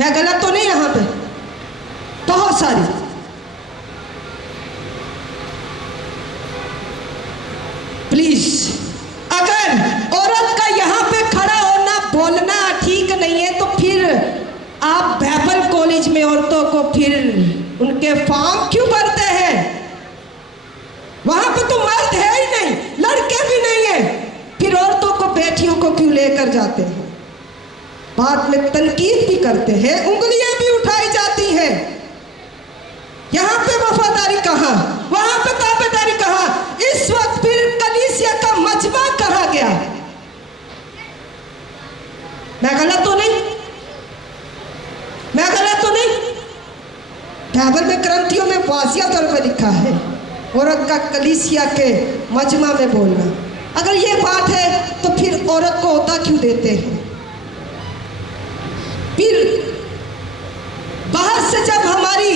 मैं गलत तो नहीं यहाँ पे? बहुत सारी। प्लीज, अगर औरत का यहाँ पे खड़ा होना बोलना ठीक नहीं है तो फिर आप बाइबल कॉलेज में औरतों को फिर उनके फॉर्म क्यों भरते हैं? वहां पे तो मर्द है ही नहीं, लड़के भी नहीं है, फिर औरतों को बेटियों को क्यों लेकर जाते हैं? बाद में तनकीद भी करते हैं, उंगलियां भी उठाई जाती हैं। यहाँ पे वफादारी कहाँ, वहां पे ताबेदारी कहाँ? इस वक्त फिर कलीसिया का मजमा कहाँ गया? मैं गलत तो नहीं? मैं गलत तो नहीं? बाइबल में ग्रंथियों में वाज़िया तौर पर लिखा है औरत का कलीसिया के मजमा में बोलना। अगर ये बात है तो फिर औरत को ओहदा क्यों देते हैं? फिर बाहर से जब हमारी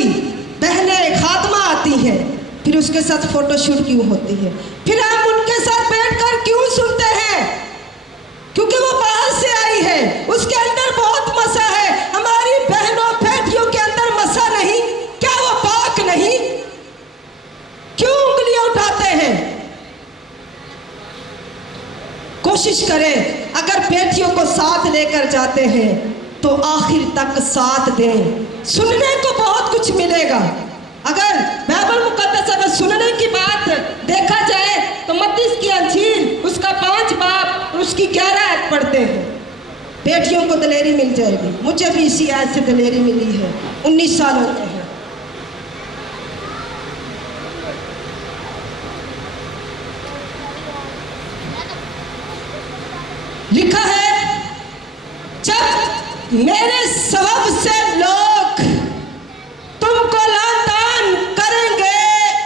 बहनें खात्मा आती हैं फिर उसके साथ फोटोशूट क्यों होती है? फिर हम उनके साथ बैठकर क्यों सुनते हैं? क्योंकि वो बाहर से आई है, उसके अंदर बहुत मसा है। हमारी बहनों बेटियों के अंदर मसा नहीं? क्या वो पाक नहीं? क्यों उंगलियां उठाते हैं? कोशिश करें, अगर बेटियों को साथ लेकर जाते हैं तो आखिर तक साथ दें। सुनने को बहुत कुछ मिलेगा। अगर बाइबल मुकद्दस अगर सुनने की बात देखा जाए तो मत्ती की अंजील उसका 5 बाब उसकी 11 आयत पढ़ते हैं, बेटियों को दलेरी मिल जाएगी। मुझे भी इसी आयत से दलेरी मिली है। 19 साल होते हैं। लिखा है, जब मेरे सबब से लोग तुमको लातान करेंगे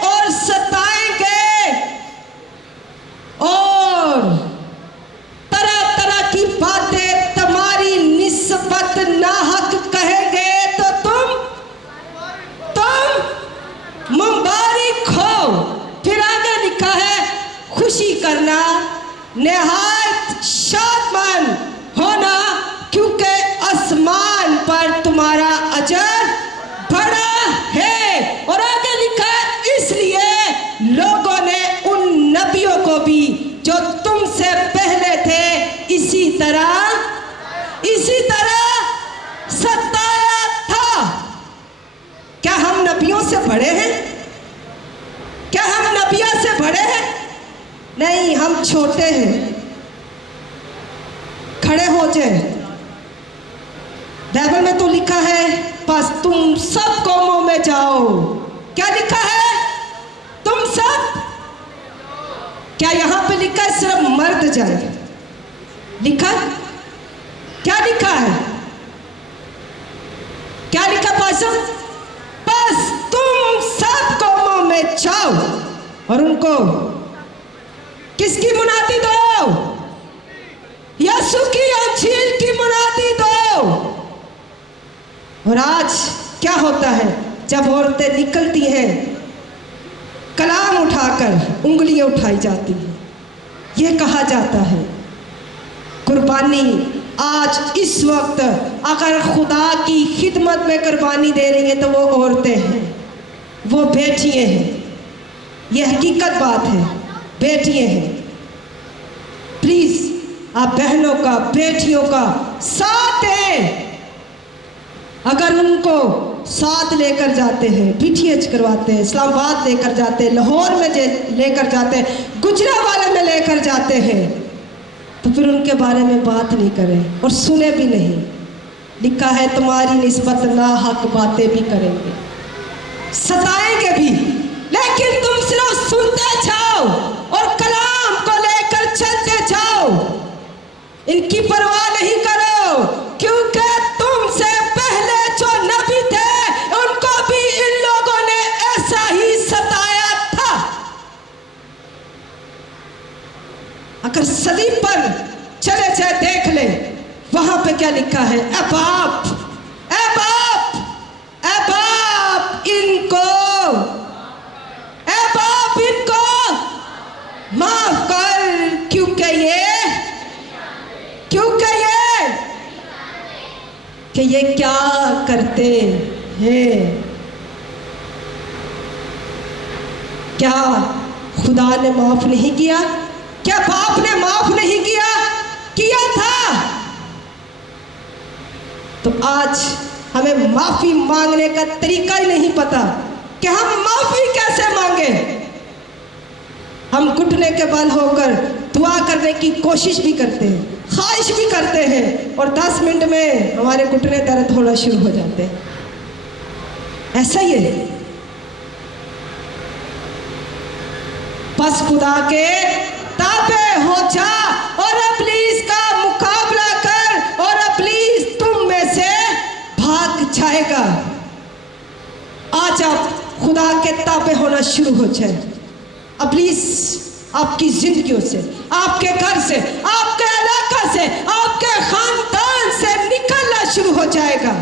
और सताएंगे और तरह तरह की बातें तुम्हारी निस्बत नाहक कहेंगे तो तुम मुबारक हो। फिर आगे लिखा है, खुशी करना, निहायत शादमान होना, क्योंकि आसमान पर तुम्हारा अजर बड़ा है। और आगे लिखा है, इसलिए लोगों ने उन नबियों को भी जो तुमसे पहले थे इसी तरह सताया था। क्या हम नबियों से बड़े हैं? क्या हम नबियों से बड़े हैं? नहीं, हम छोटे हैं। खड़े हो जाए। बाइबल में तो लिखा है, बस तुम सब कौमों में जाओ। क्या लिखा है? तुम सब। क्या यहां पे लिखा है सिर्फ मर्द जाए? लिखा? क्या लिखा है? क्या लिखा पासम? बस तुम सब कौमों में जाओ और उनको किसकी मुनादी दो? यीशु की अंजील की मुनादी दो। और आज क्या होता है, जब औरतें निकलती हैं कलाम उठाकर उंगलियां उठाई जाती हैं। ये कहा जाता है कुर्बानी। आज इस वक्त अगर खुदा की खिदमत में कुर्बानी दे रही हैं तो वो औरतें हैं, वो बेटियां हैं। ये हकीकत बात है, बेटियां हैं। प्लीज आप बहनों का, बेटियों का साथ दें। अगर उनको साथ लेकर जाते हैं, पीटीएच करवाते हैं, इस्लामाबाद लेकर जाते हैं, लाहौर में लेकर जाते हैं, गुजरावाला में लेकर जाते हैं, तो फिर उनके बारे में बात नहीं करें और सुने भी नहीं। लिखा है तुम्हारी निस्बत नाहक बातें भी करेंगे, सताएंगे भी, लेकिन तुम सिर्फ सुनते जाओ और कलाम को लेकर चलते जाओ। इनकी परवाह नहीं करो, क्योंकि तुमसे पहले जो नबी थे उनको भी इन लोगों ने ऐसा ही सताया था। अगर सलीब पर चले जाए देख ले, वहां पे क्या लिखा है? ए बाप, ए बाप, ए बाप इनको, ए बाप इनको माफ कर, क्योंकि ये कि ये क्या करते हैं। क्या खुदा ने माफ नहीं किया? क्या बाप ने माफ नहीं किया? किया था। तो आज हमें माफी मांगने का तरीका ही नहीं पता कि हम माफी कैसे मांगे। हम घुटने के बल होकर दुआ करने की कोशिश भी करते हैं, ख्वाहिश भी करते हैं, और 10 मिनट में हमारे घुटने दर्द होना शुरू हो जाते हैं। ऐसा ही है। बस खुदा के ताबे हो जा और प्लीज का मुकाबला कर, और प्लीज तुम में से भाग जाएगा। आज आप खुदा के ताबे होना शुरू हो जाए। प्लीज आपकी जिंदगियों से, आपके घर से, आपके इलाका से, आपके खानदान से निकलना शुरू हो जाएगा।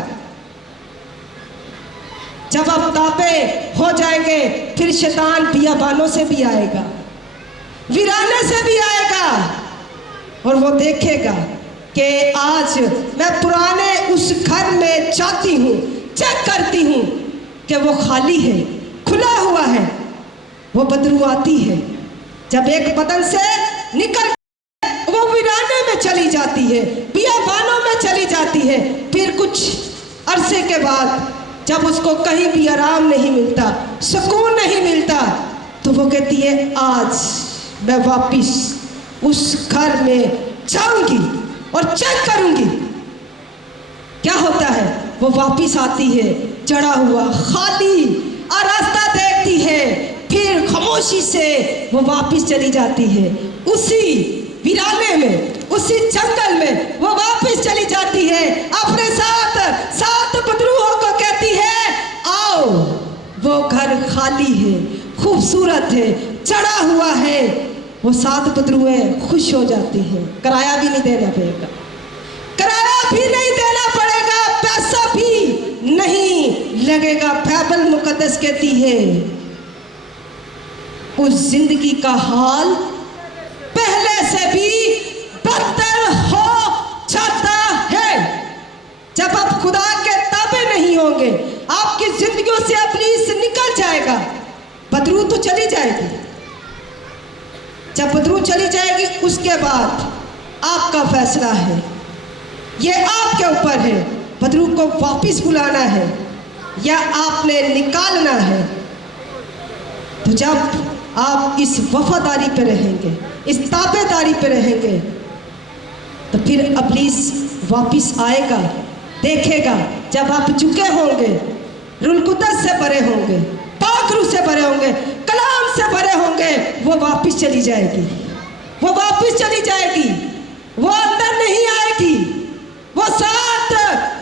जब आप ताबे हो जाएंगे, फिर शैतान बियाबानों से भी आएगा, वीराने से भी आएगा, और वो देखेगा कि आज मैं पुराने उस घर में जाती हूँ, चेक करती हूँ कि वो खाली है, खुला हुआ है, वो बदबू आती है। जब एक बदन से निकल वो वीराने में चली जाती है, बियाबानों में चली जाती है, फिर कुछ अरसे के बाद जब उसको कहीं भी आराम नहीं मिलता, सुकून नहीं मिलता, तो वो कहती है आज मैं वापिस उस घर में जाऊंगी और चेक करूंगी क्या होता है। वो वापिस आती है चढ़ा हुआ, खाली, और रास्ता देखती है, फिर खामोशी से वो वापिस चली जाती है उसी वीराने में, उसी जंगल में वो वापिस चली जाती है। अपने सात बदरूहों को कहती है आओ, वो घर खाली है, खूबसूरत है, चढ़ा हुआ है। वो 7 बदरूहें खुश हो जाती हैं। किराया भी नहीं देना पड़ेगा, किराया भी नहीं देना पड़ेगा, पैसा भी नहीं लगेगा। बाइबल मुकद्दस कहती है उस जिंदगी का हाल पहले से भी बदतर हो जाता है। जब आप खुदा के ताबे नहीं होंगे, आपकी जिंदगियों से इब्लीस निकल जाएगा, बदरू तो चली जाएगी। जब बदरू चली जाएगी, उसके बाद आपका फैसला है, ये आपके ऊपर है। बदरू को वापिस बुलाना है या आपने निकालना है। तो जब आप इस वफादारी पे रहेंगे, इस ताबेदारी पे रहेंगे, तो फिर इब्लीस वापिस आएगा, देखेगा। जब आप झुके होंगे, रूह कुद्दस से भरे होंगे, पाक रूह से भरे होंगे, कलाम से भरे होंगे, वो वापिस चली जाएगी, वो वापिस चली जाएगी, वो अंदर नहीं आएगी, वो 7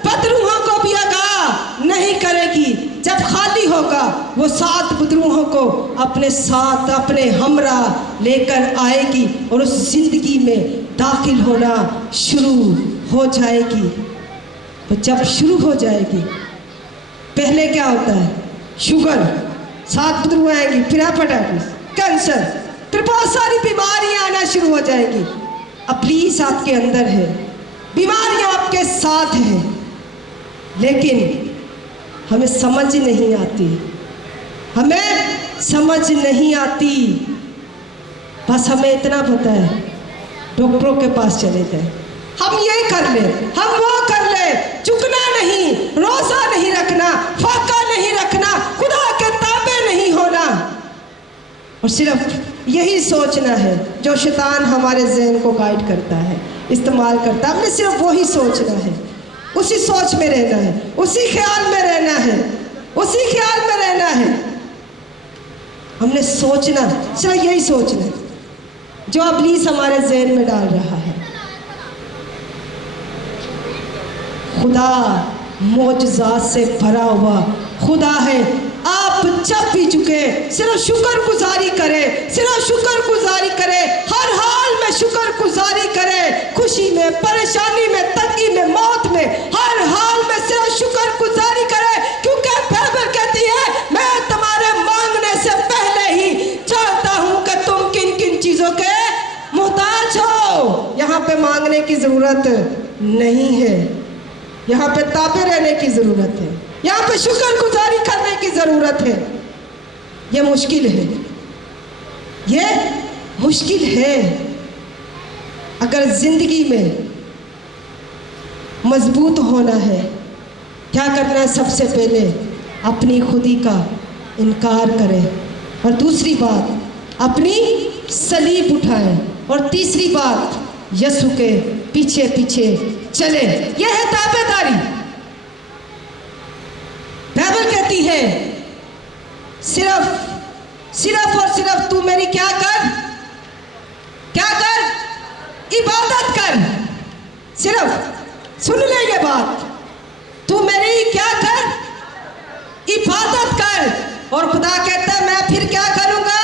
बदरूहों को भी आगाह नहीं करेगी। जब खाली होगा, वो 7 बदरूहों को अपने साथ, अपने हमरा लेकर आएगी और उस जिंदगी में दाखिल होना शुरू हो जाएगी। तो जब शुरू हो जाएगी, पहले क्या होता है, शुगर, 7 बदरू आएंगी, फिर हेपेटाइटिस, कैंसर, फिर बहुत सारी बीमारियां आना शुरू हो जाएगी। इब्लीस आपके अंदर है, बीमारियां आपके साथ हैं, लेकिन हमें समझ नहीं आती, हमें समझ नहीं आती। बस हमें इतना पता है, डॉक्टरों के पास चले जाए, हम ये कर ले, हम वो कर ले, झुकना नहीं, रोजा नहीं रखना, फाका नहीं रखना, खुदा के ताबे नहीं होना, और सिर्फ यही सोचना है जो शैतान हमारे ज़हन को गाइड करता है, इस्तेमाल करता है। हमने सिर्फ वही सोचना है, उसी सोच में रहना है, उसी ख्याल में रहना है, उसी ख्याल में रहना है। हमने सोचना, सिर्फ यही सोचना है जो इब्लीस हमारे ज़हन में डाल रहा है। खुदा मौजज़ात से भरा हुआ खुदा है। आप जब भी झुके, सिर्फ शुक्रगुजारी करें, सिर्फ शुक्रगुजारी करें, हर हाल में शुक्रगुजारी करें, खुशी में, परेशानी में, तंगी में, मौत में, हर हाल में सिर्फ शुक्रगुजारी करें, क्योंकि बाइबल कहती है मैं तुम्हारे मांगने से पहले ही जानता हूं कि तुम किन किन चीजों के मुहताज हो। यहाँ पे मांगने की जरूरत नहीं है, यहाँ पे तापे रहने की जरूरत है, यहाँ पे शुक्रगुजारी करने की जरूरत है। ये मुश्किल है, ये मुश्किल है। अगर जिंदगी में मजबूत होना है, क्या करना है? सबसे पहले अपनी खुदी का इनकार करें, और दूसरी बात अपनी सलीब उठाएं, और तीसरी बात यीशु के पीछे पीछे चले। यह है ताबेदारी। बाइबल कहती है सिर्फ और सिर्फ तू मेरी क्या कर, क्या कर? इबादत कर। सिर्फ सुन ले ये बात, तू मेरी क्या कर? इबादत कर। और खुदा कहता है मैं फिर क्या करूंगा?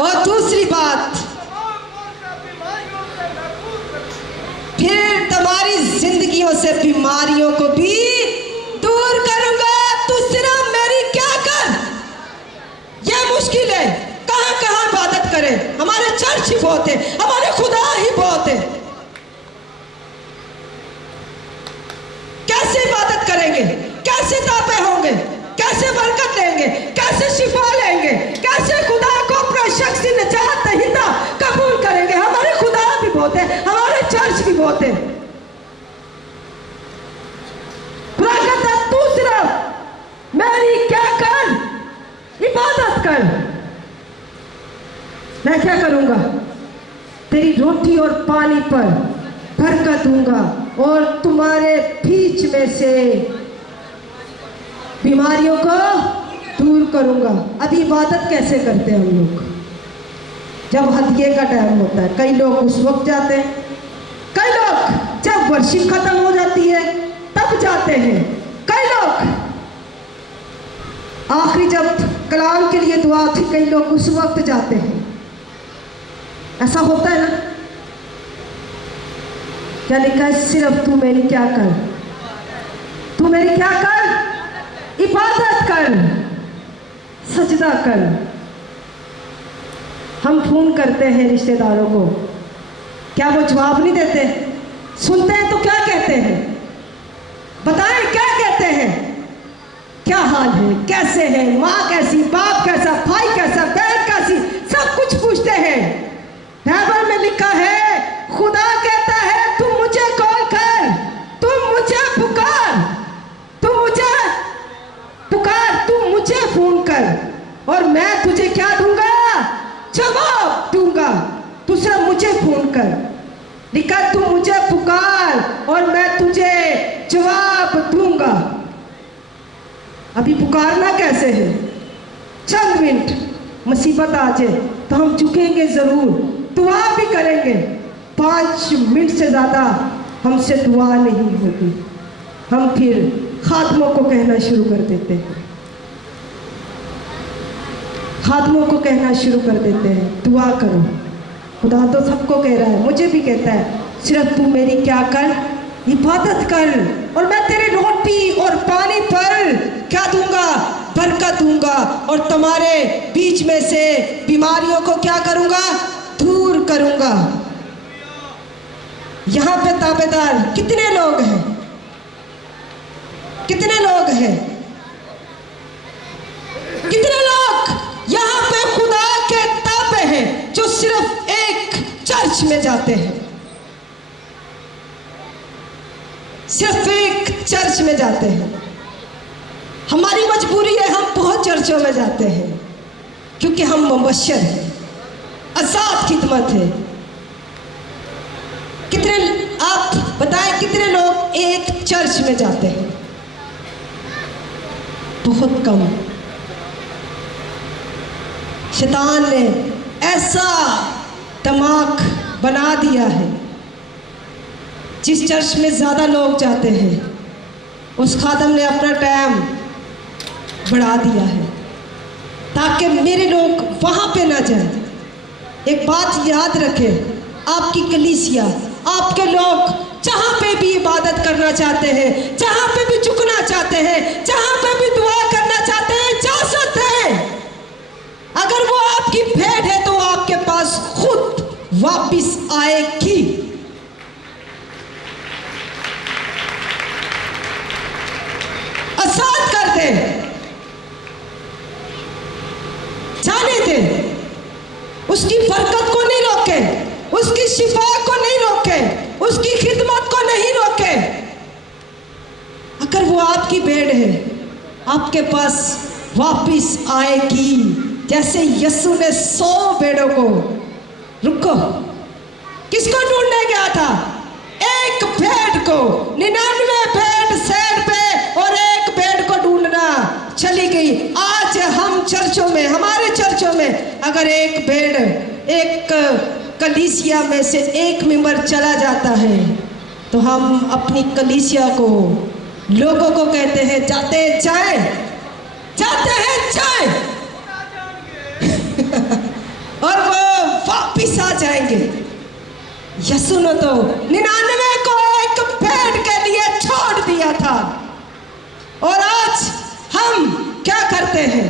और दूसरी बात, फिर तुम्हारी जिंदगियों से बीमारियों को भी दूर करूंगा। तू सिर्फ मेरी क्या कर? यह मुश्किल है। कहां कहां इबादत करें? हमारे चर्च ही बहुत है, हमारे खुदा ही बहुत है। कैसे इबादत करेंगे? कैसे तापे होंगे? कैसे बरकत लेंगे? कैसे शिफा लेंगे? कैसे खुदा को अपना शख्सी निजात दहिंदा कबूल करेंगे? हमारे खुदा भी बहुत है, हमारे चर्च भी बहुत है। खुदा कहता है तू सिर्फ मेरी क्या कर? इबादत कर। मैं क्या करूंगा? तेरी रोटी और पानी पर बरकत दूंगा, और तुम्हारे बीच में से बीमारियों को दूर करूंगा। अभी इबादत कैसे करते हैं हम लोग? जब हदिये का टाइम होता है, कई लोग उस वक्त जाते हैं, कई लोग जब वर्शिप खत्म हो जाती है तब जाते हैं, कई लोग आखिरी जब कलाम के लिए दुआ थी, कई लोग उस वक्त जाते हैं। ऐसा होता है ना? क्या लिखा है? सिर्फ तू मेरी क्या कर? तू मेरी क्या कर? इबादत कर, सजदा कर। हम फोन करते हैं रिश्तेदारों को, क्या वो जवाब नहीं देते? सुनते हैं तो क्या कहते हैं? बताएं क्या कहते हैं? क्या हाल है, कैसे है, माँ कैसी, बाप कैसा, भाई कैसा, बहन कैसी, सब कुछ पूछते हैं। बाइबल में लिखा है, खुदा कहता है तू मुझे कॉल कर, तुम मुझे पुकार, तू मुझे पुकार, तू मुझे फोन कर, और मैं तुझे क्या दूंगा? जवाब दूंगा। तू सिर्फ मुझे फोन कर। लिखा तू मुझे पुकार और मैं तुझे जवाब दूंगा। अभी पुकारना कैसे है? चंद मिनट मुसीबत आ जाए तो हम झुकेंगे जरूर, दुआ भी करेंगे। 5 मिनट से ज़्यादा हमसे दुआ नहीं होगी, हम फिर खादमों को कहना शुरू कर देते हैं, खादमों को कहना शुरू कर देते हैं दुआ करो। खुदा तो सबको कह रहा है, मुझे भी कहता है सिर्फ तू मेरी क्या कर? इबादत कर, और मैं तेरे रोटी और पानी पर क्या दूंगा? बरकत दूंगा, और तुम्हारे बीच में से बीमारियों को क्या करूंगा? दूर करूंगा। यहाँ पे ताबेदार कितने लोग हैं? कितने लोग हैं? कितने लोग यहाँ पे खुदा के ताबे हैं जो सिर्फ एक चर्च में जाते हैं? सिर्फ एक चर्च में जाते हैं। हमारी मजबूरी है, हम बहुत चर्चों में जाते हैं क्योंकि हम मुबश्शिर हैं, आजाद खिदमत है। कितने, आप बताएं कितने लोग एक चर्च में जाते हैं? बहुत कम। शैतान ने ऐसा दिमाग बना दिया है, जिस चर्च में ज़्यादा लोग जाते हैं उस खादम ने अपना टाइम बढ़ा दिया है ताकि मेरे लोग वहाँ पे ना जाएं। एक बात याद रखें, आपकी कलीसिया, आपके लोग जहाँ पे भी इबादत करना चाहते हैं, जहाँ पे भी झुकना चाहते हैं, जहाँ पे भी दुआ करना चाहते हैं, जा सकते हैं। अगर वो आपकी भेंट है तो आपके पास खुद वापिस आएगी। शिफा को नहीं रोके, उसकी खिदमत को नहीं रोके। अगर वो आपकी भेड़ है, आपके पास वापिस आएगी, जैसे यीशु ने 100 भेड़ों को, रुको, किसको ढूंढने गया था? एक भेड़ को, 99 भेड़ सैर पे और एक भेड़ को ढूंढना चली गई। आज हम चर्चों में, हमारे चर्चों में अगर एक भेड़, एक कलीसिया में से एक मेंबर चला जाता है तो हम अपनी कलीसिया को, लोगों को कहते हैं जाते हैं जाए, जाते हैं जाए और वो वापिस आ जाएंगे। यीशु ने तो 99 को एक भेड़ के लिए छोड़ दिया था, और आज हम क्या करते हैं?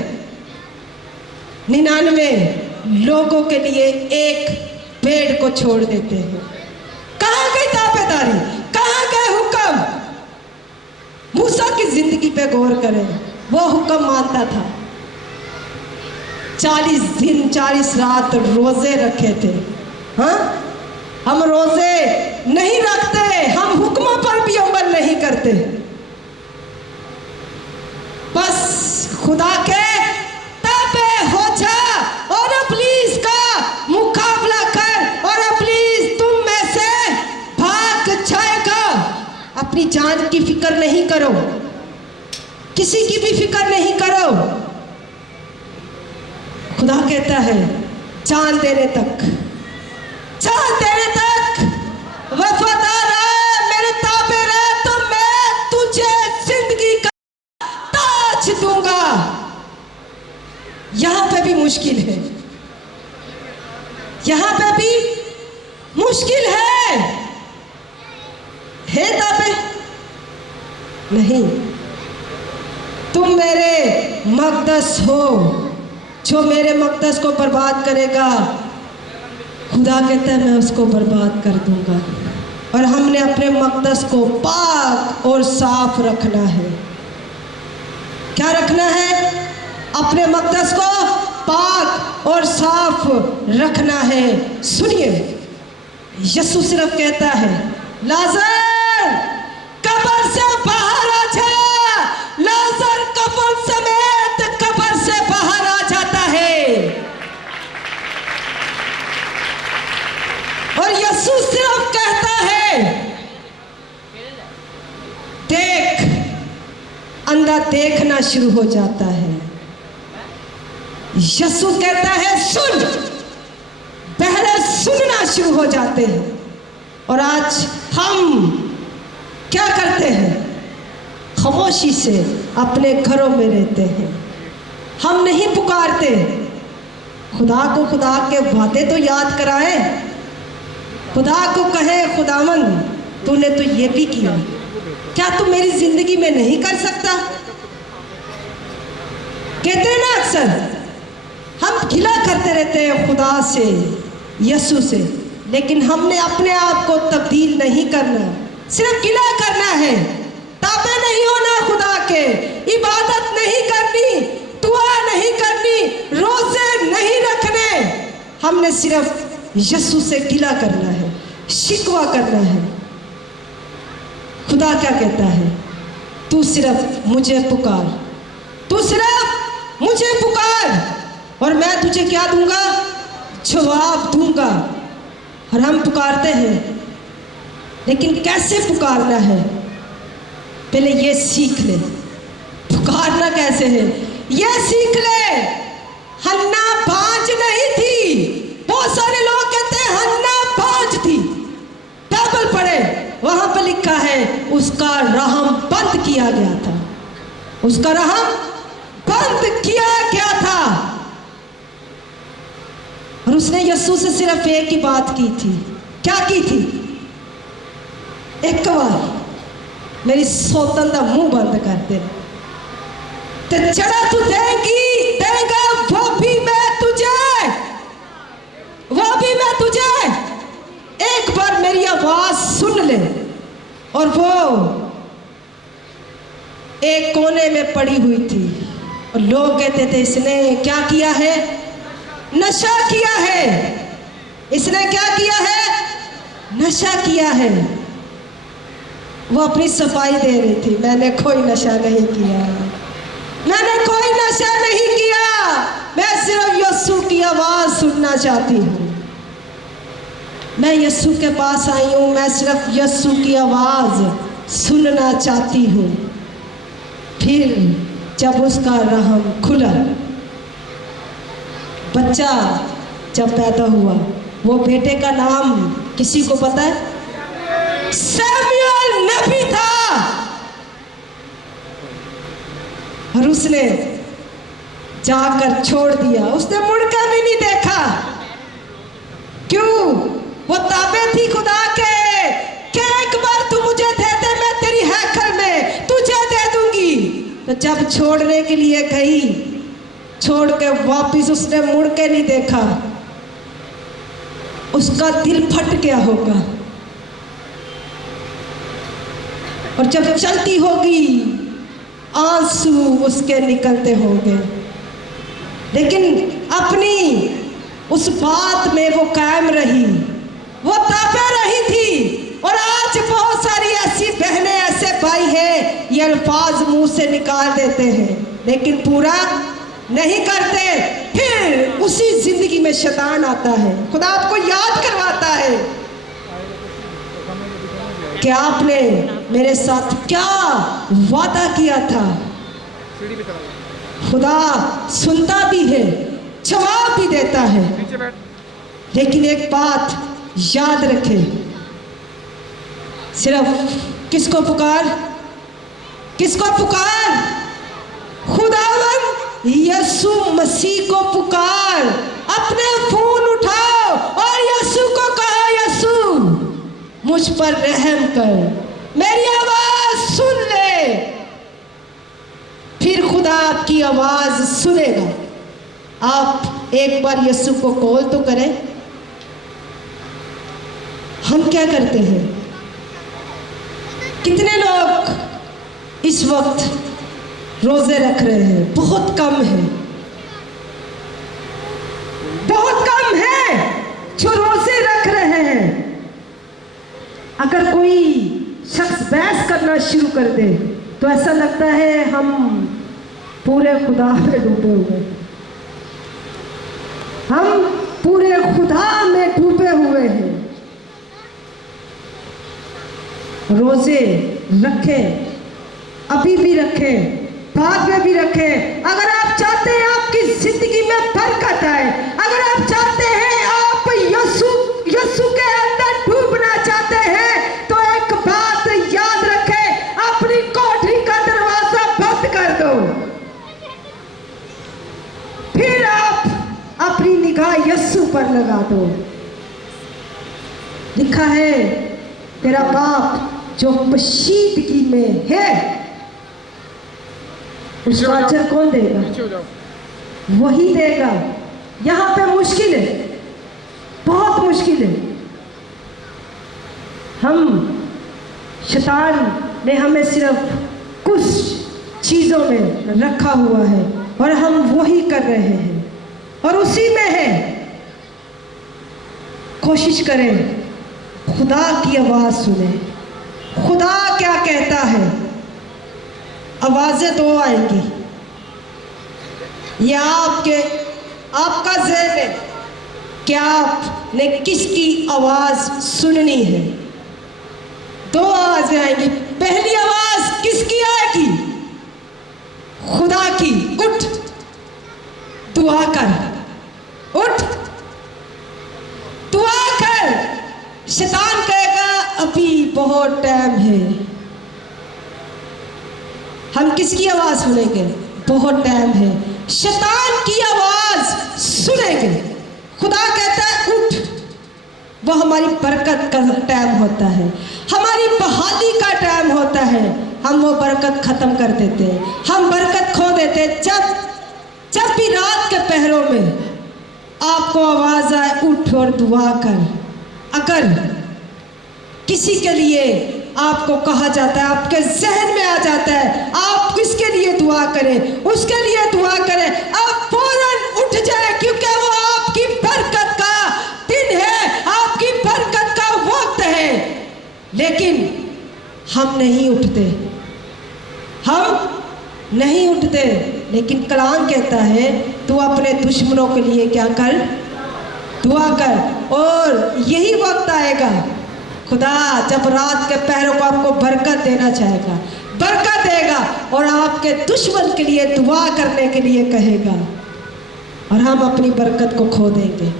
99 लोगों के लिए एक भेड़ को छोड़ देते हैं। कहाँ गई ताबेदारी? कहाँ गए हुक्म? मूसा की जिंदगी पे गौर करें, वो हुक्म मानता था, 40 दिन 40 रात रोजे रखे थे। हाँ, हम रोजे नहीं रखते, हम हुक्मों पर भी अमल नहीं करते। बस खुदा के ताबे हो जा और इब्लीस का मुकाबला कर, और इब्लीस तुम में से भाग जाएगा। अपनी जान की फिक्र नहीं करो, किसी की भी फिक्र नहीं करो। खुदा कहता है जान देने तक, जान देने तक वफादार है, मेरे ताबे रहे तो मैं तुझे जिंदगी का ताज दूंगा। यहां पे भी मुश्किल है, यहां पे भी मुश्किल है ताबे? नहीं, तुम मेरे मकदस हो, जो मेरे मकदस को बर्बाद करेगा, खुदा कहता है मैं उसको बर्बाद कर दूंगा। और हमने अपने मकदस को पाक और साफ रखना है। क्या रखना है? अपने मकदस को पाक और साफ रखना है। सुनिए, यीशु सिर्फ कहता है लाजर कब्र से बाहर आ जा। लाजर कफन समेत कब्र से बाहर आ जाता है, और यीशु सिर्फ कहता है देख, अंधा देखना शुरू हो जाता है। यीशु कहता है सुन, पहले सुनना शुरू हो जाते हैं। और आज हम क्या करते हैं? खामोशी से अपने घरों में रहते हैं। हम नहीं पुकारते खुदा को, खुदा के वादे तो याद कराए, खुदा को कहे खुदावन तूने तो ये भी किया, क्या तू मेरी जिंदगी में नहीं कर सकता? कहते हैं ना अक्सर, हम गिला करते रहते हैं खुदा से, यीशु से, लेकिन हमने अपने आप को तब्दील नहीं करना, सिर्फ गिला करना है। ताबे नहीं होना खुदा के, इबादत नहीं करनी, दुआ नहीं करनी, रोजे नहीं रखने। हमने सिर्फ यीशु से गिला करना है, शिकवा करना है। खुदा क्या कहता है? तू सिर्फ मुझे पुकार, तू सिर्फ मुझे पुकार, और मैं तुझे क्या दूंगा? जवाब दूंगा। और हम पुकारते हैं, लेकिन कैसे पुकारना है? पहले ये सीख ले, पुकारना कैसे है ये सीख ले। हन्ना बांझ नहीं थी। बहुत सारे लोग कहते हैं हन्ना बांझ थी। बाइबल पढ़े, वहां पर लिखा है उसका रहम बंद किया गया था, उसका रहम बंद किया गया था। और उसने यीशु से सिर्फ एक ही बात की थी। क्या की थी? एक बार मेरी सौतन का मुंह बंद कर दे, तो जड़ा तू देगी, देगा वो भी मैं तुझे, वो भी मैं तुझे। एक बार मेरी आवाज सुन ले। और वो एक कोने में पड़ी हुई थी, और लोग कहते थे इसने क्या किया है? नशा किया है। इसने क्या किया है? नशा किया है। वो अपनी सफाई दे रही थी, मैंने कोई नशा नहीं किया, मैंने कोई नशा नहीं किया, मैं सिर्फ यीशु की आवाज सुनना चाहती हूँ। मैं यीशु के पास आई हूँ, मैं सिर्फ यीशु की आवाज सुनना चाहती हूँ। फिर जब उसका रहम खुला, बच्चा जब पैदा हुआ, वो बेटे का नाम किसी को पता है? सैमुअल नबी था। और उसने जाकर छोड़ दिया, उसने मुड़कर भी नहीं देखा। क्यों? वो ताबे थी खुदा के कि एक बार तू मुझे दे दे, मैं तेरी हैकल में तुझे दे दूंगी। तो जब छोड़ने के लिए गई, छोड़ के वापिस उसने मुड़ के नहीं देखा। उसका दिल फट गया होगा, और जब चलती होगी आंसू उसके निकलते होंगे, लेकिन अपनी उस बात में वो कायम रही, वो ताबे रही थी। और आज बहुत सारी ऐसी बहनें, ऐसे भाई हैं, ये अल्फाज मुंह से निकाल देते हैं लेकिन पूरा नहीं करते। फिर उसी जिंदगी में शैतान आता है, खुदा आपको याद करवाता है कि आपने मेरे साथ क्या वादा किया था। खुदा सुनता भी है, जवाब भी देता है, लेकिन एक बात याद रखे, सिर्फ किसको पुकार? किसको पुकार? खुदावन यीशु मसीह को पुकार। अपने फोन उठाओ और यीशु को कहो, यीशु मुझ पर रहम कर, मेरी आवाज सुन ले। फिर खुदा आपकी आवाज सुनेगा। आप एक बार यीशु को कॉल तो करें। हम क्या करते हैं? कितने लोग इस वक्त रोजे रख रहे हैं? बहुत कम है, बहुत कम है जो रोजे रख रहे हैं। अगर कोई शख्स बहस करना शुरू कर दे तो ऐसा लगता है हम पूरे खुदा में डूबे हुए, हम पूरे खुदा में डूबे हुए हैं। रोजे रखें, अभी भी रखें, बाद में भी रखें। अगर आप चाहते हैं आपकी जिंदगी में बरकत आए, अगर आप चाहते हैं आप यीशु के अंदर डूबना चाहते हैं, तो एक बात याद रखें, अपनी कोठरी का दरवाजा बंद कर दो। फिर आप अपनी निगाह यीशु पर लगा दो। लिखा है, तेरा बाप जो बशीदगी में है उसका अजर कौन देगा? वही देगा। यहां पे मुश्किल है, बहुत मुश्किल है। शैतान ने हमें सिर्फ कुछ चीजों में रखा हुआ है और हम वही कर रहे हैं और उसी में है। कोशिश करें खुदा की आवाज सुने, खुदा क्या कहता है। आवाजें दो आएंगी, ये आपका ज़हन है कि आपने किसकी आवाज सुननी है। दो आवाजें आएंगी। पहली आवाज किसकी आएगी? खुदा की। उठ, दुआ कर, उठ, दुआ कर। शैतान कहेगा अभी बहुत टाइम है। हम किसकी आवाज सुनेंगे? बहुत टाइम है। शैतान की आवाज सुनेंगे। खुदा कहता है उठ। वो हमारी बरकत का टाइम होता है, हमारी बहाली का टाइम होता है। हम वो बरकत खत्म कर देते हैं, हम बरकत खो देते हैं। जब भी रात के पहरों में आपको आवाज आए उठ और दुआ कर। अगर किसी के लिए आपको कहा जाता है, आपके जहन में आ जाता है आप किसके लिए दुआ करें, उसके लिए दुआ करें। आप फौरन उठ जाए, क्योंकि वो आपकी बरकत का दिन है, आपकी बरकत का वक्त हम नहीं उठते, हम नहीं उठते। लेकिन कलाम कहता है तू अपने दुश्मनों के लिए क्या कर, दुआ कर। और यही वक्त आएगा खुदा जब रात के पहरों को आपको बरकत देना चाहेगा, बरकत देगा और आपके दुश्मन के लिए दुआ करने के लिए कहेगा, और हम अपनी बरकत को खो देंगे।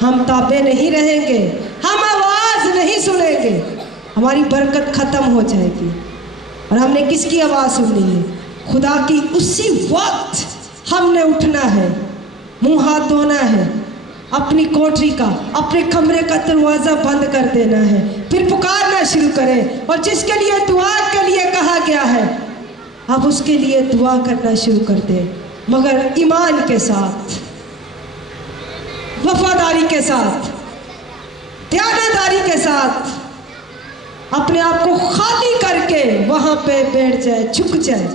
हम ताबे नहीं रहेंगे, हम आवाज़ नहीं सुनेंगे, हमारी बरकत ख़त्म हो जाएगी। और हमने किसकी आवाज़ सुननी है? खुदा की। उसी वक्त हमने उठना है, मुंह हाथ धोना है, अपनी कोठरी का, अपने कमरे का दरवाज़ा बंद कर देना है, फिर पुकारना शुरू करें। और जिसके लिए दुआ के लिए कहा गया है अब उसके लिए दुआ करना शुरू कर दें, मगर ईमान के साथ, वफादारी के साथ, त्यागदारी के साथ, अपने आप को खाली करके वहाँ पे बैठ जाए, झुक जाए,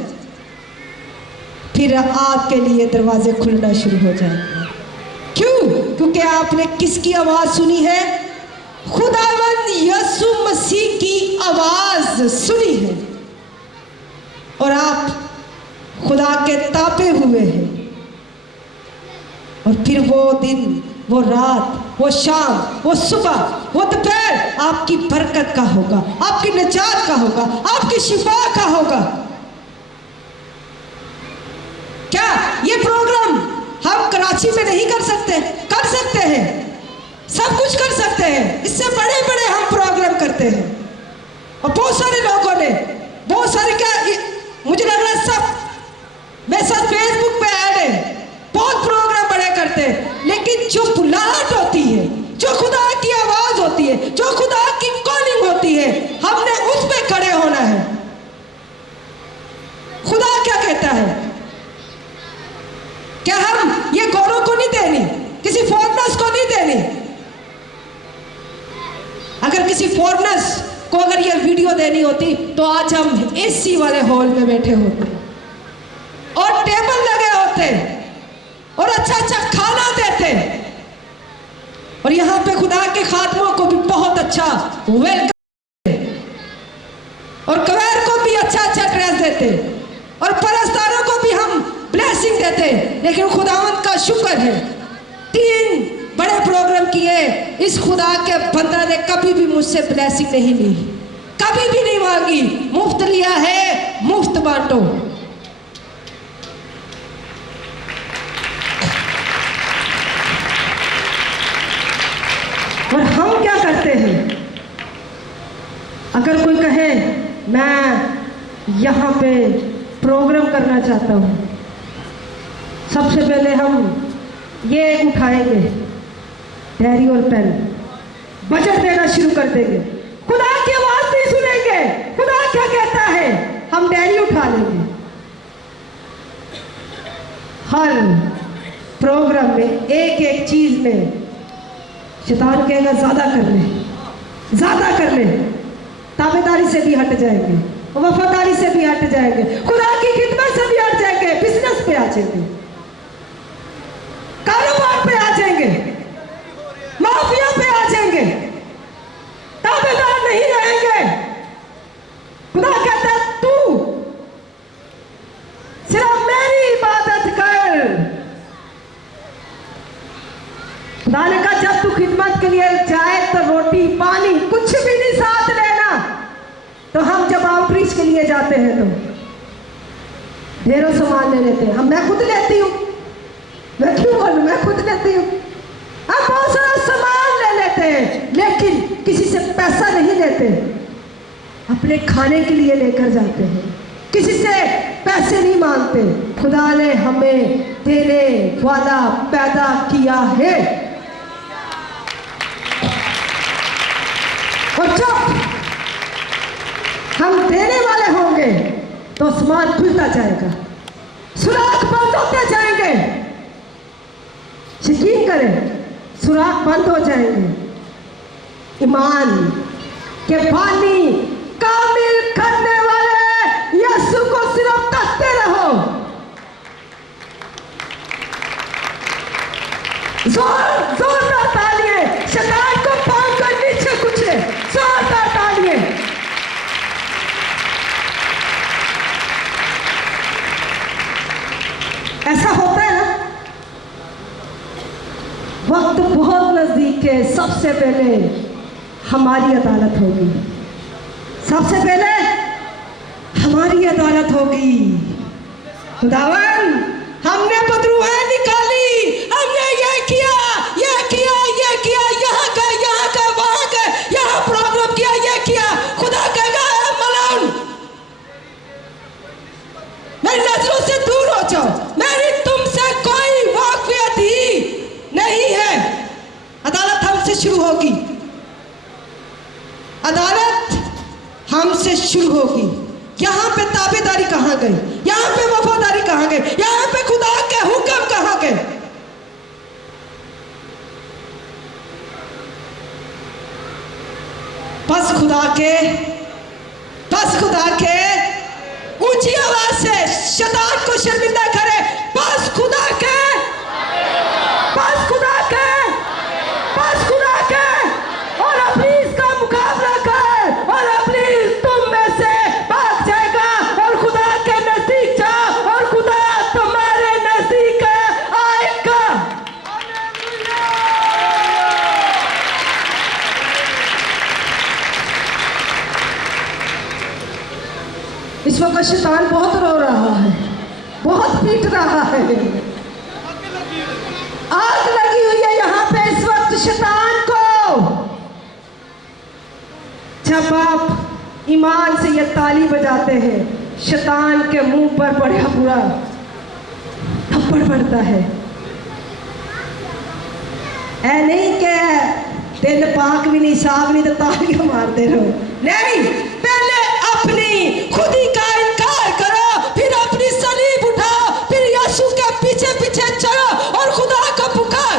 फिर आपके लिए दरवाजे खुलना शुरू हो जाएंगे। क्यों? क्योंकि आपने किसकी आवाज़ सुनी है? खुदावंद यीशु मसीह की आवाज़ सुनी है, और आप खुदा के तापे हुए हैं। और फिर वो दिन, वो रात, वो शाम, वो सुबह, वो दोपहर आपकी बरकत का होगा, आपकी निजात का होगा, आपकी शिफा का होगा। क्या ये प्रोग्राम हम कराची में नहीं कर सकते? कर सकते हैं, सब कुछ कर सकते हैं। इससे बड़े बड़े हम प्रोग्राम करते हैं, और बहुत सारे लोगों ने, बहुत सारे, क्या मुझे लग रहा है सब मेरे साथ फेसबुक पे ऐड है, बहुत प्रोग्राम बड़े करते हैं। लेकिन जो बुलाहट होती है, जो खुदा की आवाज़ होती है, जो खुदा की कॉलिंग होती है, हमने उस पे खड़े होना है। खुदा क्या कहता है? क्या हम ये गौरों को नहीं देनी, किसी फॉरनर्स को नहीं देनी? अगर किसी फॉरनर्स को अगर ये वीडियो देनी होती तो आज हम एसी वाले हॉल में बैठे होते और टेबल लगे होते और अच्छा अच्छा खाना देते, और यहाँ पे खुदा के खात्मों को भी बहुत अच्छा वेलकम, और कवैर को भी अच्छा अच्छा ड्रेस देते, और परस्तारों को भी हम ब्लेसिंग देते। लेकिन खुदावंद का शुक्र है 3 बड़े प्रोग्राम किए, इस खुदा के बंदा ने कभी भी मुझसे ब्लेसिंग नहीं ली, कभी भी नहीं मांगी। मुफ्त लिया है, मुफ्त बांटो। और हम क्या करते हैं? अगर कोई कहे मैं यहाँ पे प्रोग्राम करना चाहता हूँ, सबसे पहले हम ये उठाएंगे डायरी और पेन, बजट देना शुरू कर देंगे। खुदा की आवाज़ नहीं सुनेंगे, खुदा क्या कहता है, हम डायरी उठा लेंगे। हर प्रोग्राम में एक एक चीज में शैतान कहेगा ज़्यादा कर ले, ज़्यादा कर ले। ताबेदारी से भी हट जाएंगे, वफादारी से भी हट जाएंगे, खुदा की खिदमत से भी हट जाएंगे, बिजनेस पे आ जाएंगे, कारोबार पे आ जाएंगे, माफिया पे आ जाएंगे, ताबेदार नहीं रहेंगे। खुदा कहता है तू सिर्फ मेरी इबादत कर। खुदा ने कहा जब तू खिदमत के लिए जाए तो रोटी पानी कुछ भी नहीं साथ लेना। तो हम जब आउटरीच के लिए जाते हैं तो ढेरों सामान ले लेते हैं। मैं खुद लेती हूँ, मैं क्यों बोलूं, मैं खुद लेती हूँ। हम बहुत सारा सामान ले लेते हैं, लेकिन किसी से पैसा नहीं लेते, अपने खाने के लिए लेकर जाते हैं, किसी से पैसे नहीं मांगते। खुदा ने हमें देने वाला पैदा किया है, और जब हम देने वाले होंगे तो आसमान खुलता जाएगा, सुराख बंद होते जाएंगे। यकीन करें, सुराख बंद हो जाएंगे। ईमान के पानी कामिल करने वाले यीशु को सिर्फ कहते रहो। जोरदार तालियां, शैतान को पांव कर नीचे कुचले, जोरदार तालियां। ऐसा होता है ना, वक्त बहुत नजदीक है, सबसे पहले हमारी अदालत होगी, सबसे पहले हमारी अदालत होगी। खुदावन, हमने बदरूहें निकाली, हमने ये किया, ये किया, ये किया, यहाँ का, वहाँ का, यहाँ प्रॉब्लम किया, ये किया। खुदा कहेगा मलाउन, मेरी नजरों से दूर हो जाओ, मेरी तुमसे कोई वाकफियत ही नहीं है। अदालत हमसे शुरू होगी, अदालत हमसे शुरू होगी। यहाँ पे ताबेदारी कहाँ गई, यहाँ पे वफादारी कहाँ गई, यहाँ पे खुदा के हुक्म कहाँ गए। बस खुदा के ऊंची आवाज से शैतान को शर्मिंदा करे। बस खुदा के, बस खुदा के, बस खुदा के, और अपनी इसका मुकाबला कर, और अपनी तुम में से भाग जाएगा और खुदा के नजदीक जा, और खुदा तुम्हारे नजदीक आएगा। इस वक्त शैतान बहुत रो रहा है, बहुत पीट रहा है, आग लगी हुई है यहाँ पे इस वक्त शैतान को। जब आप ईमान से ये ताली बजाते हैं, शैतान के मुंह पर बड़ा बुरा थप्पड़ पड़ता है। ऐ नहीं कि दिल पाक भी नहीं, साफ नहीं, तो तालियां मारते रहो। नहीं, पहले अपनी खुदी का इनकार करो, फिर अपनी सलीब उठाओ, फिर यीशु के पीछे पीछे चलो और खुदा को पुकार।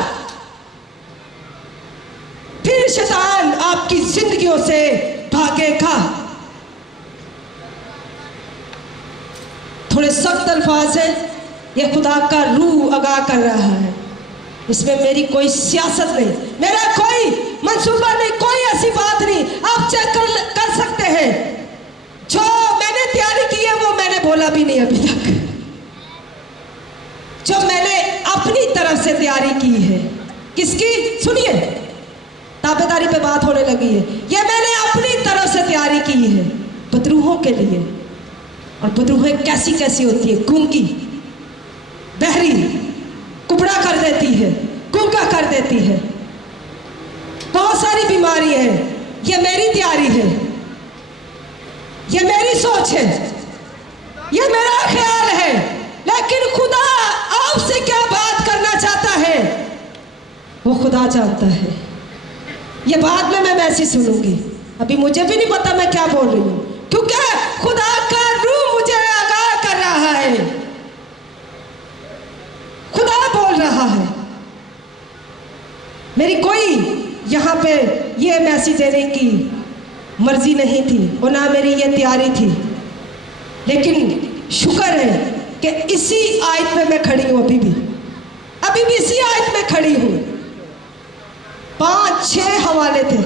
फिर शैतान आपकी जिंदगियों से भागेगा। थोड़े सख्त अल्फाज है, ये खुदा का रूह आगाह कर रहा है। इसमें मेरी कोई सियासत नहीं, मेरा कोई मंसूबा नहीं, कोई ऐसी बात नहीं। आप चेक कर सकते हैं, जो मैंने तैयारी की है वो मैंने बोला भी नहीं अभी तक। जो मैंने अपनी तरफ से तैयारी की है, किसकी? सुनिए, ताबेदारी पे बात होने लगी है। ये मैंने अपनी तरफ से तैयारी की है बदरूहों के लिए। और बदरूहें कैसी कैसी होती है? गूंगी, बहरी, कुबड़ा कर देती है, गूंगा कर देती है, बहुत सारी बीमारी है। ये मेरी तैयारी है, ये मेरी सोच है, ये मेरा ख्याल है। लेकिन खुदा आपसे क्या बात करना चाहता है वो खुदा जानता है। ये बाद में मैं वैसे सुनूंगी, अभी मुझे भी नहीं पता मैं क्या बोल रही हूँ, क्योंकि खुदा का रूह मुझे आगाह कर रहा है। खुदा बोल रहा है। मेरी कोई यहाँ पे ये मैसेज देने की मर्जी नहीं थी और ना मेरी ये तैयारी थी, लेकिन शुक्र है कि इसी आयत में मैं खड़ी हूँ। अभी भी इसी आयत में खड़ी हूँ। 5-6 हवाले थे,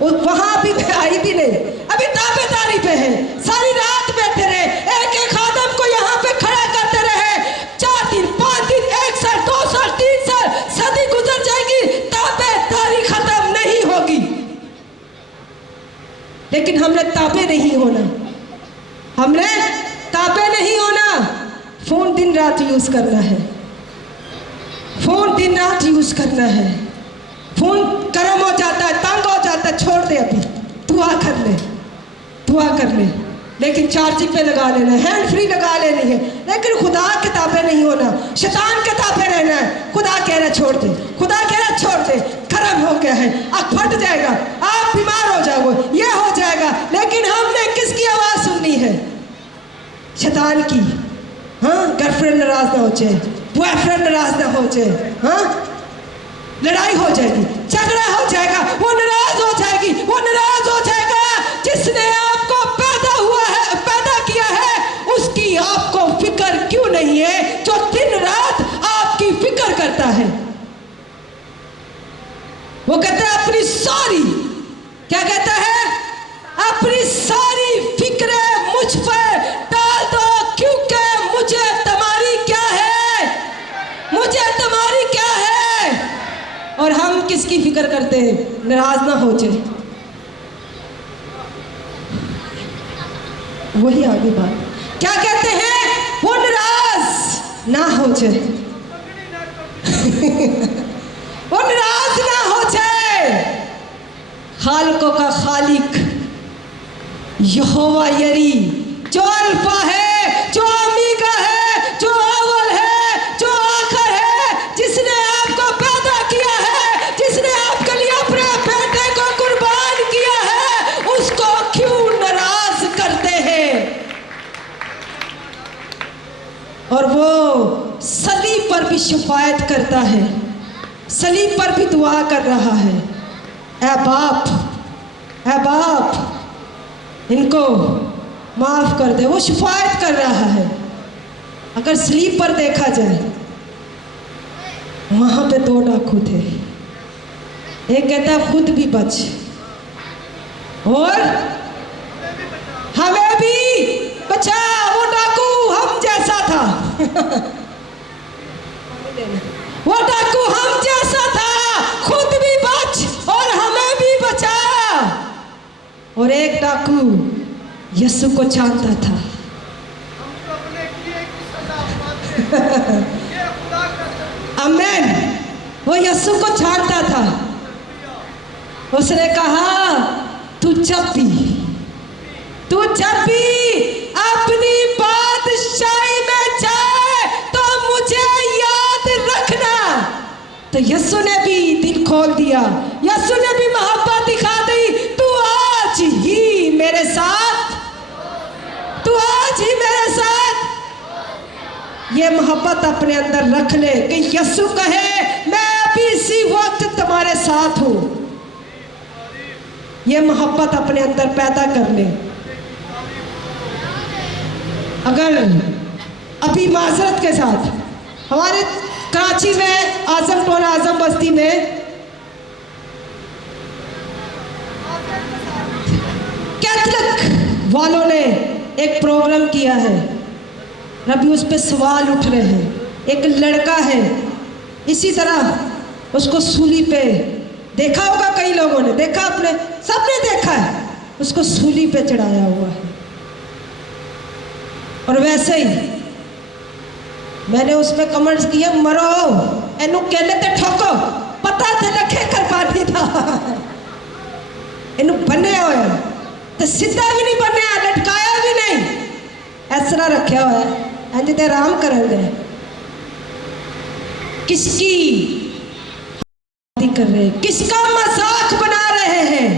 वहां भी मैं आई भी नहीं, अभी ताबेदारी पे है। सारी रात बैठे रहे, एक एक खादम को यहाँ पे खड़ा करते रहे। 4 दिन, 5 दिन, 1 साल, 2 साल, 3 साल, सदी गुजर जाएगी, ताबेदारी खत्म नहीं होगी। लेकिन हमने ताबे नहीं होना, हमने ताबे नहीं होना। फोन दिन रात यूज करना है, फोन दिन रात यूज करना है। फोन गर्म हो जाता है, तंग हो जाता है, छोड़ दे, अभी दुआ कर ले, दुआ कर ले, लेकिन चार्जिंग पे लगा लेना, हैंड फ्री लगा लेनी है। लेकिन खुदा किताबें नहीं होना, शैतान किताबें रहना है। खुदा कह रहा छोड़ दे, खुदा कह रहा छोड़ दे, गर्म हो गया है, आग फट जाएगा, आप बीमार हो जाओगे, ये हो जाएगा। लेकिन हमने किसकी आवाज सुननी है? शैतान की। हाँ, गर्लफ्रेंड नाराज ना हो जाए, बॉयफ्रेंड नाराज ना हो जाए, हाँ, लड़ाई हो जाएगी, झगड़ा हो जाएगा, वो नाराज हो जाएगी, वो नाराज हो जाएगा। जिसने आपको पैदा किया है उसकी आपको फिक्र क्यों नहीं है, जो दिन रात आपकी फिक्र करता है? वो कहता है अपनी सारी, क्या कहता है? अपनी सारी फिक्रें मुझ पर डाल दो, क्योंकि मुझे तुम्हारी क्या है? और हम किसकी फिक्र करते हैं? नाराज ना हो जाए। वही आगे बात क्या कहते हैं? वो नाराज ना हो जाए। वो नाराज ना हो जाए। खालिकों का खालिक यहोवा यरी, जो अल्फा है, जो ओमेगा है, जो अव्वल है, जो आखिर है, जिसने आपको पैदा किया है, जिसने आपके लिए अपने बेटे को कुर्बान किया है, उसको क्यों नाराज करते हैं? और वो सलीब पर भी शिफायत करता है, सलीब पर भी दुआ कर रहा है, ऐ बाप इनको माफ कर दे। वो शिफायत कर रहा है। अगर सलीब पर देखा जाए, वहां पे 2 डाकू थे। एक कहता है खुद भी बच, और हमें भी बचा। वो डाकू हम जैसा था। वो डाकू हम जैसा था, खुद भी बच और हमें भी बचा। और एक डाकू यीशु को जानता था। आमेन। वो यीशु को जानता था। उसने कहा तू जब भी अपनी बादशाही में जाए तो मुझे याद रखना। तो यीशु ने भी दिल खोल दिया, यीशु ने भी मोहब्बत दिखा दी। तू आज ही मेरे साथ, तू आज ही मेरे साथ। ये मोहब्बत अपने अंदर रख ले कि यीशु कहे मैं अभी इसी वक्त तुम्हारे साथ हूं। ये मोहब्बत अपने अंदर पैदा कर ले। अगर अभी माजरत के साथ हमारे कराची में आजम टोला आजम बस्ती में कैथलिक वालों ने एक प्रोग्राम किया है, अभी उस पर सवाल उठ रहे हैं। एक लड़का है, इसी तरह उसको सूली पे देखा होगा, कई लोगों ने देखा, अपने सबने देखा है, उसको सूली पे चढ़ाया हुआ है। और वैसे ही मैंने उसमें कमेंट्स किए, मरो एनू केले ते ठोको, पता थे लखे करवानी था। इनू बने हुए तो सीधा भी नहीं बने, लटकाया भी नहीं, इस तरह रखा हुआ है। इंज ते आराम करेंगे। किसकी कर रहे हैं, किसका मजाक बना रहे हैं?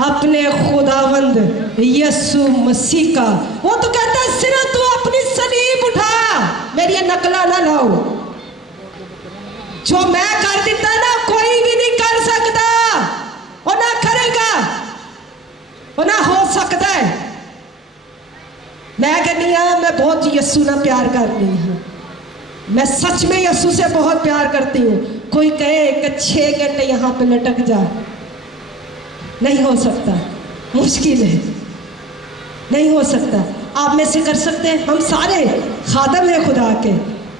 अपने खुदावंद यीशु मसीह का। वो तो कहता है सिर्फ तू अपनी सलीब उठा, मेरी नकला ना लाओ। जो मैं कर देता ना, कोई भी नहीं कर सकता, वो ना करेगा, वो ना हो सकता है। मैं कहनी हाँ, मैं बहुत यीशु ना प्यार करती हूँ, मैं सच में यीशु से बहुत प्यार करती हूँ। कोई कहे कि 6 घंटे यहाँ पे लटक जा, नहीं हो सकता, मुश्किल है, नहीं हो सकता। आप में से कर सकते हैं? हम सारे खादम हैं खुदा के,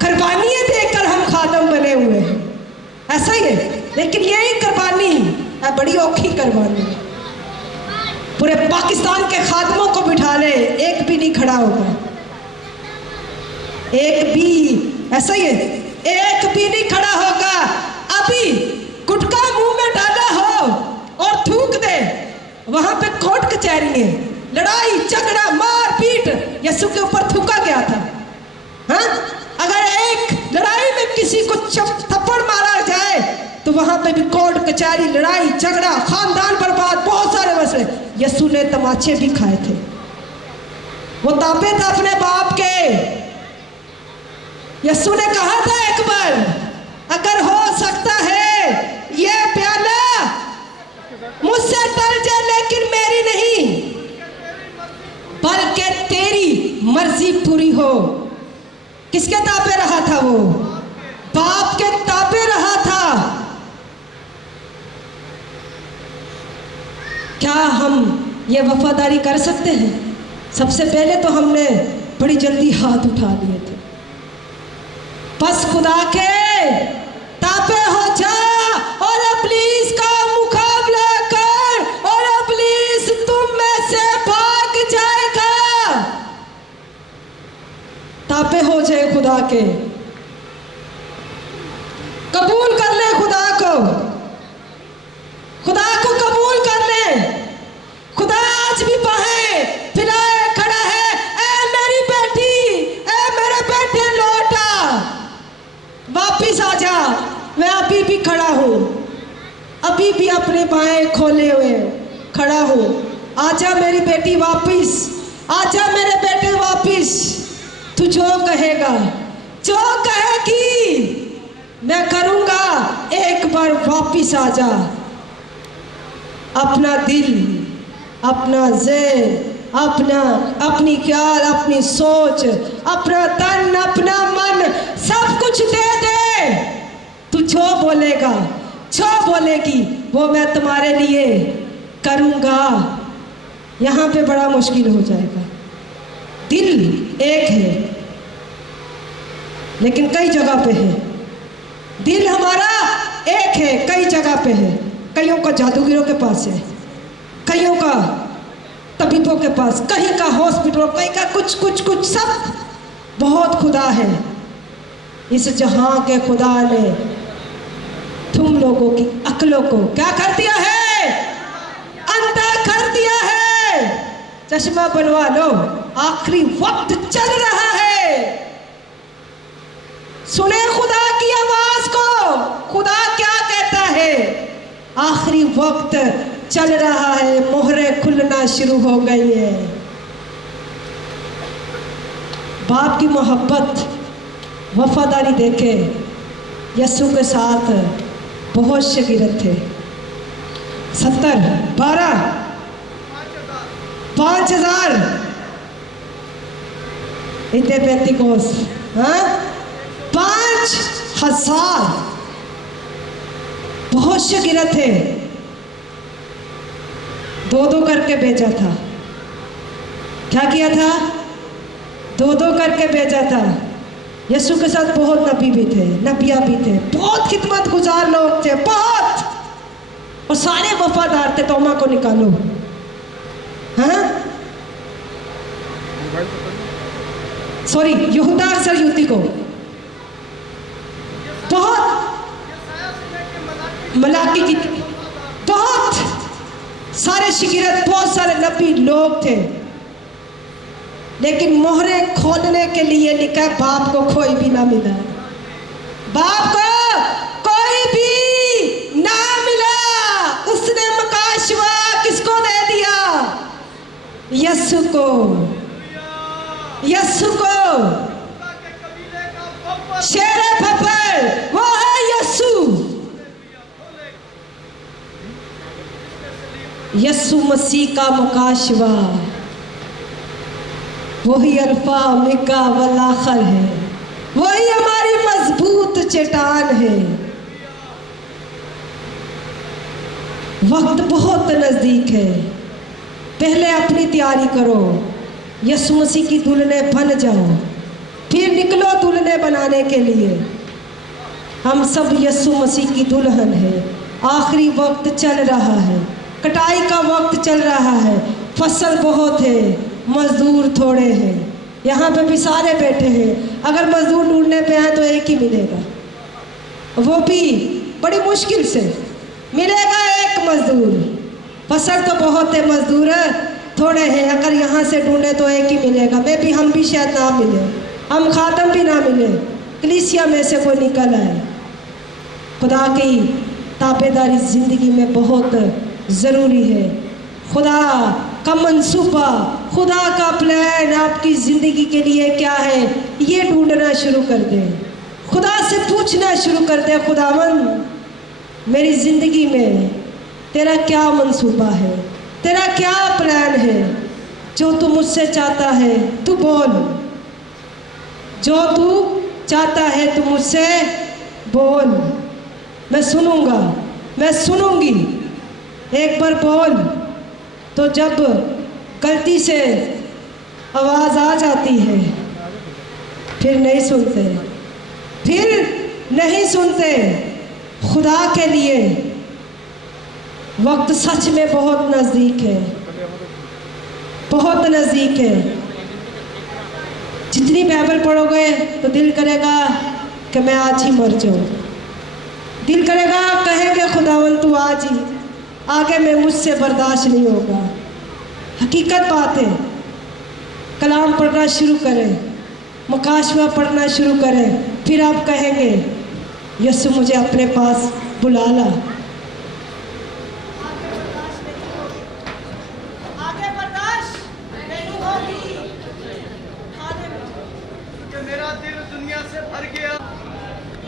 कुर्बानियाँ देकर हम खादम बने हुए हैं, ऐसा ही है। लेकिन यही कुर्बानी है, बड़ी औखी कुर्बानी। पूरे पाकिस्तान के खादमों को बिठा ले, एक भी नहीं खड़ा होगा, एक भी, ऐसा ही है, एक भी नहीं खड़ा होगा। अभी गुटखा मुंह में डाला हो और थूक दे, वहां पे कोर्ट कचहरी है, लड़ाई झगड़ा मार पीट यीशु के ऊपर थूका गया था। हाँ, अगर एक लड़ाई में किसी को थप्पड़ मारा जाए तो वहां पे भी कोर्ट कचहरी, लड़ाई झगड़ा, खानदान बर्बाद, बहुत सारे मसले। यीशु ने तमाचे भी खाए थे, वो तापे थे अपने बाप के। यीशु ने कहा था एक बार, अगर हो सकता है ये प्याला मुझसे टल जाए, लेकिन मेरी नहीं बल्कि तेरी मर्जी पूरी हो। किसके ताबे रहा था वो? बाप के ताबे रहा था। क्या हम ये वफादारी कर सकते हैं? सबसे पहले तो हमने बड़ी जल्दी हाथ उठा लिए थे। बस खुदा के ताबे हो जा, खुदा के, कबूल कर ले खुदा को, खुदा को कबूल कर ले। खुदा आज भी बाहें फैलाए खड़ा है, ए मेरी बेटी, ए मेरे बेटे लौटा, वापिस आ जा। मैं अभी भी खड़ा हूँ, अभी भी अपने बाहें खोले हुए खड़ा हूँ। आजा मेरी बेटी वापिस, आजा मेरे बेटे वापिस। तू जो कहेगा, जो कहेगी मैं करूँगा। एक बार वापिस आ जा। अपना दिल, अपना ज़हन, अपनी ख्याल, अपनी सोच, अपना तन, अपना मन, सब कुछ दे दे। तू जो बोलेगा, जो बोलेगी, वो मैं तुम्हारे लिए करूँगा। यहाँ पे बड़ा मुश्किल हो जाएगा। दिल एक है लेकिन कई जगह पे है। दिल हमारा एक है, कई जगह पे है। कईयों का जादूगरों के पास है, कईयों का तबीबों के पास, कहीं का हॉस्पिटल, कहीं का कुछ सब बहुत खुदा है। इस जहां के खुदा ने तुम लोगों की अक्लों को क्या कर दिया है? अंधा कर दिया है। चश्मा बनवा लो, आखिरी वक्त चल रहा है। सुने खुदा की आवाज को, खुदा क्या कहता है? आखिरी वक्त चल रहा है, मोहरें खुलना शुरू हो गई है। बाप की मोहब्बत, वफादारी देखे। यीशु के साथ बहुत शागिर्द थे। 70, 12, 5000 इतने पेंतिकोस, हाँ 5000 बहुत शागिर्द थे। 2-2 करके भेजा था। क्या किया था? 2-2 करके भेजा था। यीशु के साथ बहुत नबी भी थे, नबिया भी थे, बहुत खिदमत गुजार लोग थे, बहुत, और सारे वफादार थे। तोमा को निकालो, हाँ सॉरी यहूदा अक्सर युवती को, बहुत मलाकी की, बहुत सारे शागिर्द, बहुत सारे नबी लोग थे। लेकिन मोहरें खोलने के लिए लिखा, बाप को कोई भी ना मिला। बाप को कोई भी ना मिला। उसने मकाशवा किसको दे दिया? यीशु को, यीशु को। शेरे फफर वो है यीशु। यीशु मसीह का मुकाशवा वही अल्फा ओमेगा वल आखिर है, वही हमारी मजबूत चट्टान है। वक्त बहुत नजदीक है, पहले अपनी तैयारी करो, यीशु मसीह की दुल्हने बन जाओ, फिर निकलो दुल्हने बनाने के लिए। हम सब यीशु मसीह की दुल्हन है। आखिरी वक्त चल रहा है, कटाई का वक्त चल रहा है। फसल बहुत है, मजदूर थोड़े हैं। यहाँ पे भी सारे बैठे हैं। अगर मजदूर ढूंढने पे आए तो एक ही मिलेगा, वो भी बड़ी मुश्किल से मिलेगा एक मजदूर। फसल तो बहुत है, मजदूर थोड़े हैं। अगर यहाँ से ढूंढे तो एक ही मिलेगा। मैं भी, हम भी शायद ना मिले, हम खातम भी ना मिले, कलीसिया में से कोई निकल आए। खुदा की ताबेदारी ज़िंदगी में बहुत ज़रूरी है। खुदा का मंसूबा, खुदा का प्लान आपकी ज़िंदगी के लिए क्या है, ये ढूंढना शुरू कर दें। खुदा से पूछना शुरू कर दें, खुदावंद मेरी ज़िंदगी में तेरा क्या मंसूबा है, तेरा क्या प्लान है? जो तू मुझसे चाहता है तू बोल, जो तू चाहता है तू मुझसे बोल। मैं सुनूंगा, मैं सुनूंगी। एक बार बोल तो जब गलती से आवाज़ आ जाती है फिर नहीं सुनते, फिर नहीं सुनते। खुदा के लिए वक्त सच में बहुत नज़दीक है, बहुत नज़दीक है। जितनी बाइबल पढ़ोगे तो दिल करेगा कि मैं आज ही मर जाऊँ। दिल करेगा, कहेंगे खुदावन तू आज ही, आगे में मुझसे बर्दाश्त नहीं होगा। हकीकत बात है, कलाम पढ़ना शुरू करें, मुकाशवा पढ़ना शुरू करें, फिर आप कहेंगे यीशु मुझे अपने पास बुला ला। आगे बर्दाश्त नहीं होगी। मेरा दिल दुनिया से भर गया।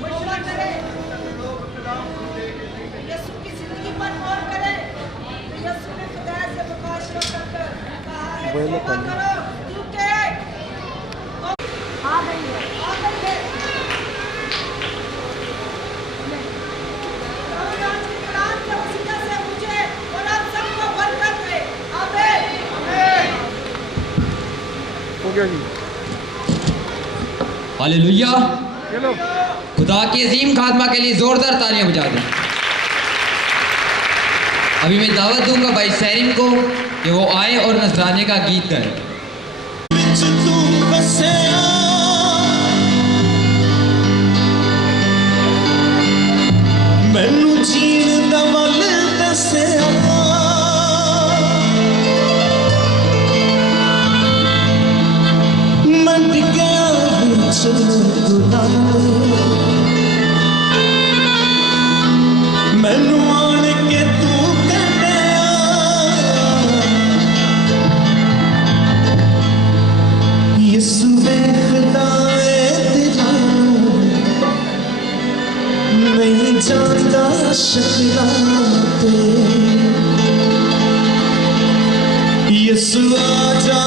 मशवरा करें, यीशु की जिंदगी पर गौर करें। यीशु ने खुदा से मुकाशवा कर कहा है तौबा करो, क्योंकि आ गई है। रमजान की कुरान के वसीले से मुझे और आप सबको बरकत दे। आमीन। हो गया जी। हालेलुया। चलो खुदा की अजीम खात्मा के लिए जोरदार तालियां बजा दें। अभी मैं दावत दूंगा भाई सैरिम को कि वो आए और नजराने का गीत गाए। मैनू जीण दा वल दस्सिया, मैं डिग्गिया विच गुनाह, मैनू आण के तू कढ़िया, यीशु वेखदा ए दिलां नहीं जानदा शक्लां ते। यीशु आजा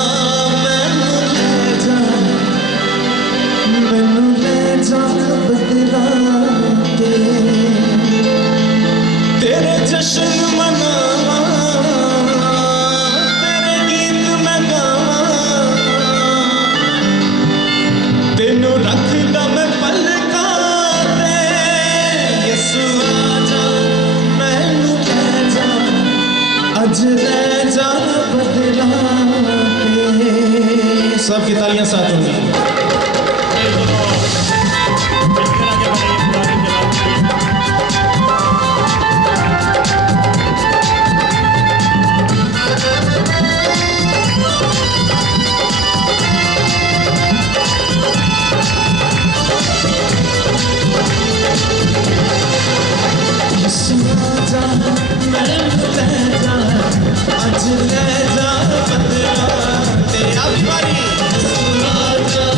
मैनू ले जा बदलां ते। तेरे जश्न मनावा, तेरे गीत मैं गावां, तेनू रखदा मैं पलकां ते। यीशु आजा मैनू ले जा, अज ले जा बदलां ते। सबकी तालियां साथ होंगी। यीशु आजा मैनू ले जा, अज ले जा बदलां ते। अभी बारी। यीशु आजा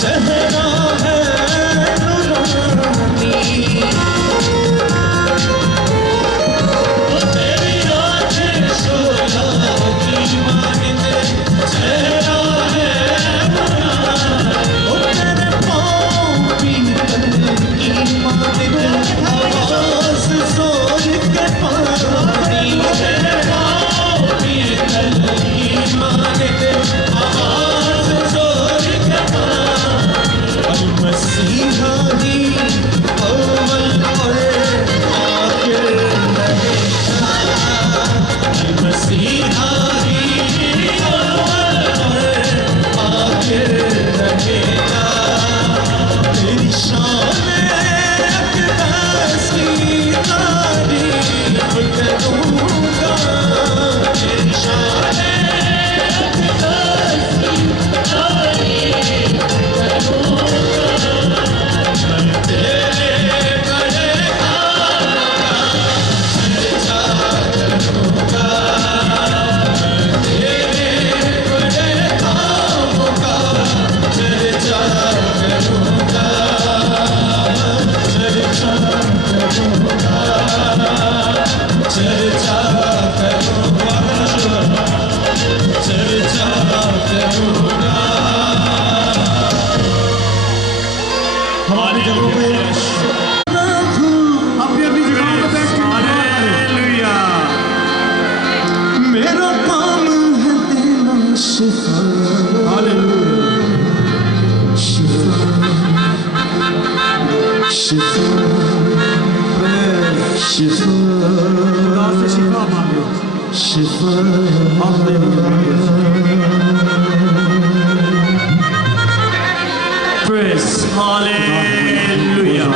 चेहरा है नूरानी, तेरी आंखें शोला की मानिंद, चेहरा है नूरानी, तेरे पाँव पीतल की मानिंद, आवाज़ जोर के पानी, तेरे पाँव पीतल की मानिंद, आवाज़ जोर के पानी, मसीहा ही अव्वल और आखिर रहेगा, मसीहा ही अव्वल और आखिर रहेगा, तेरी शान अक़दस की तारीफ़ करूँगा, तेरी शान अक़दस की तारीफ़ करूँगा, मैं तेरे बड़े कामों का चर्चा करूँगा, मैं तेरे बड़े कामों का चर्चा करूँगा, चर्चा करूँगा, चर्चा करूँगा, चर्चा करूँगा। हमारी जगहों पे अपनी अपनी जगहों पे बैठ के हालेलुया। मेरा काम है देना शिफा, शिफा, शिफा, शिफा, खुदा से शिफा मांगो। शिफा, Praise, hallelujah.